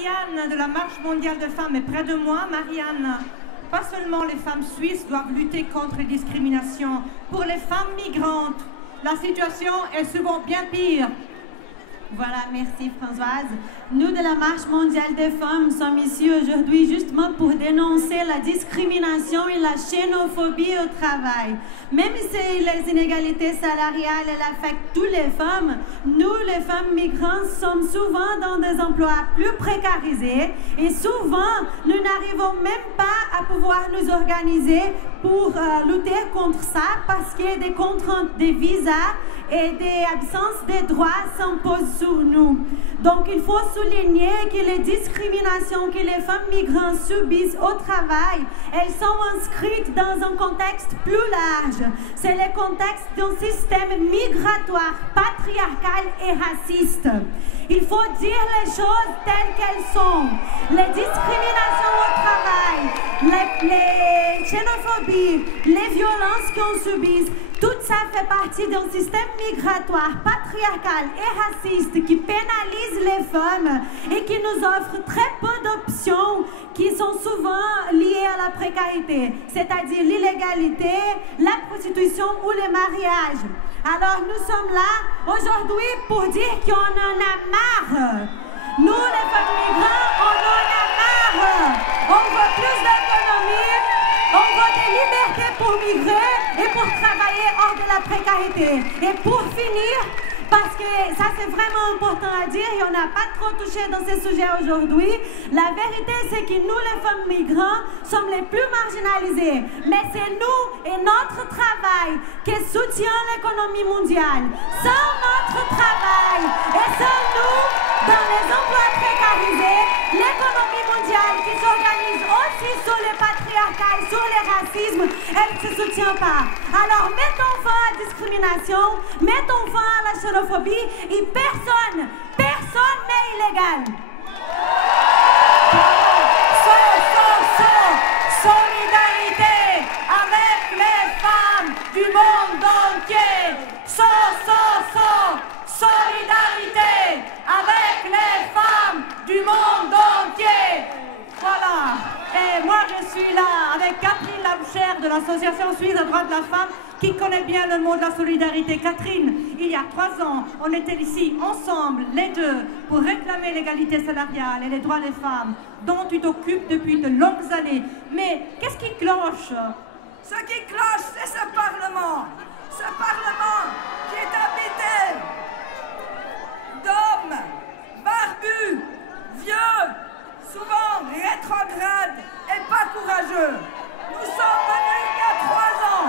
Marianne de la Marche mondiale des femmes est près de moi. Marianne, pas seulement les femmes suisses doivent lutter contre les discriminations. Pour les femmes migrantes, la situation est souvent bien pire. Voilà, merci Françoise. Nous de la Marche mondiale des femmes sommes ici aujourd'hui justement pour dénoncer la discrimination et la xénophobie au travail. Même si les inégalités salariales elles affectent toutes les femmes, nous les femmes migrantes sommes souvent dans des emplois plus précarisés et souvent nous n'arrivons même pas à pouvoir nous organiser pour lutter contre ça parce qu'il y a des contraintes des visas et des absences des droits s'imposent sur nous. Donc il faut souligner que les discriminations que les femmes migrantes subissent au travail, elles sont inscrites dans un contexte plus large. C'est le contexte d'un système migratoire, patriarcal et raciste. Il faut dire les choses telles qu'elles sont. Les discriminations au travail, les xénophobies, les violences qu'on subit, tout ça fait partie d'un système migratoire, patriarcal et raciste qui pénalise les femmes et qui nous offre très peu d'options qui sont souvent liées à la précarité, c'est-à-dire l'illégalité, la prostitution ou le mariage. Alors nous sommes là aujourd'hui pour dire qu'on en a marre. Nous, les femmes migrantes, on en a marre. On veut plus d'autonomie, on veut des libertés pour migrer et pour travailler hors de la précarité. Et pour finir, parce que ça c'est vraiment important à dire et on n'a pas trop touché dans ces sujets aujourd'hui, la vérité c'est que nous les femmes migrantes sommes les plus marginalisées, mais c'est nous et notre travail qui soutient l'économie mondiale. Sans notre travail et sans nous dans les emplois précarisés, l'économie mondiale qui s'organise aussi sur le patriarcat et sur le racisme, elle ne se soutient pas. Alors mettons fin à la discrimination, mettons fin à la xénophobie et personne n'est illégal. Solidarité avec les femmes du monde entier. Solidarité avec les femmes du monde entier. Voilà. Et moi je suis là avec Catherine Labouchère de l'Association suisse des droits de la femme qui connaît bien le mot de la solidarité. Catherine, il y a 3 ans, on était ici ensemble, les deux, pour réclamer l'égalité salariale et les droits des femmes, dont tu t'occupes depuis de longues années. Mais qu'est-ce qui cloche? Ce qui cloche, c'est ce Parlement. Ce Parlement qui est habité d'hommes barbus, vieux, souvent rétrogrades et pas courageux. Nous sommes venus il y a 3 ans.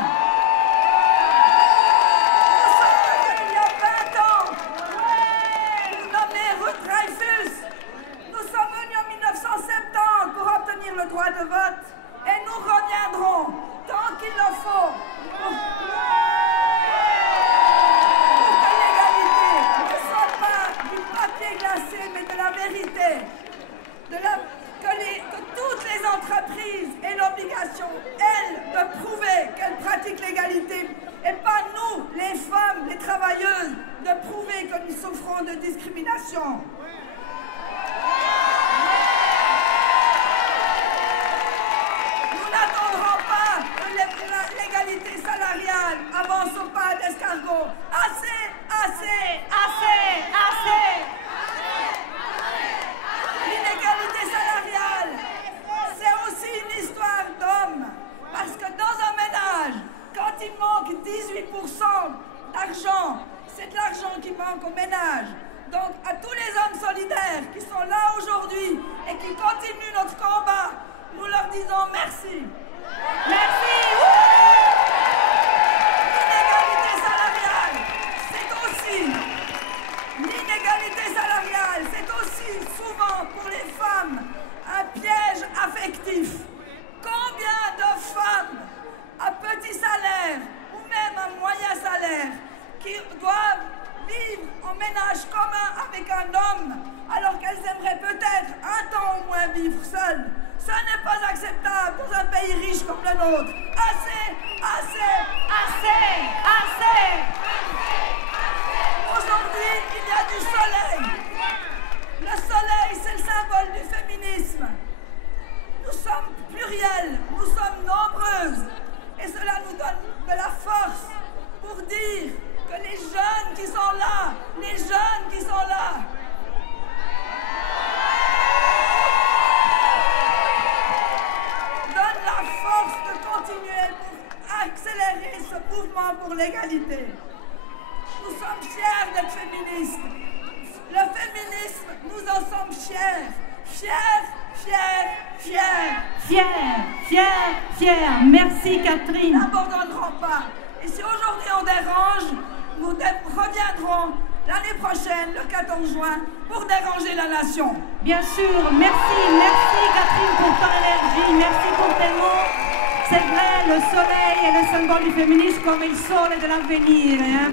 Nous sommes venus il y a 20 ans. Nous nommer Ruth Dreyfus. Nous sommes venus en 1970 pour obtenir le droit de vote. Et nous reviendrons tant qu'il le faut pour que l'égalité ne soit pas du papier glacé, mais de la vérité. Que toutes les entreprises aient l'obligation, elles, de prouver qu'elles pratiquent l'égalité et pas nous, les femmes, les travailleuses, de prouver que nous souffrons de discrimination. Nous n'attendrons pas que l'égalité salariale avance au pas d'escargot. Assez. L'inégalité salariale, c'est aussi une histoire d'hommes. Parce que dans un ménage, quand il manque 18% d'argent, c'est de l'argent qui manque au ménage. Donc à tous les hommes solidaires qui sont là aujourd'hui et qui continuent notre combat, nous leur disons merci. Merci. L'inégalité salariale, c'est aussi souvent pour les femmes un piège affectif. Combien de femmes à petit salaire ou même à moyen salaire qui doivent vivre en ménage commun avec un homme alors qu'elles aimeraient peut-être un temps au moins vivre seules? Ce n'est pas acceptable dans un pays riche comme le nôtre. Assez. Aujourd'hui, il y a du soleil. Le soleil, c'est le symbole du dire que les jeunes qui sont là, donnent la force de continuer pour accélérer ce mouvement pour l'égalité. Nous sommes fiers d'être féministes. Le féminisme, nous en sommes fiers. Fiers. Merci Catherine. N'abandonnerons pas. Et si aujourd'hui on dérange, nous reviendrons l'année prochaine, le 14 juin, pour déranger la nation. Bien sûr, merci Catherine pour ton énergie, merci pour tes mots. C'est vrai, le soleil est le symbole du féminisme comme le sol de l'avenir. Hein?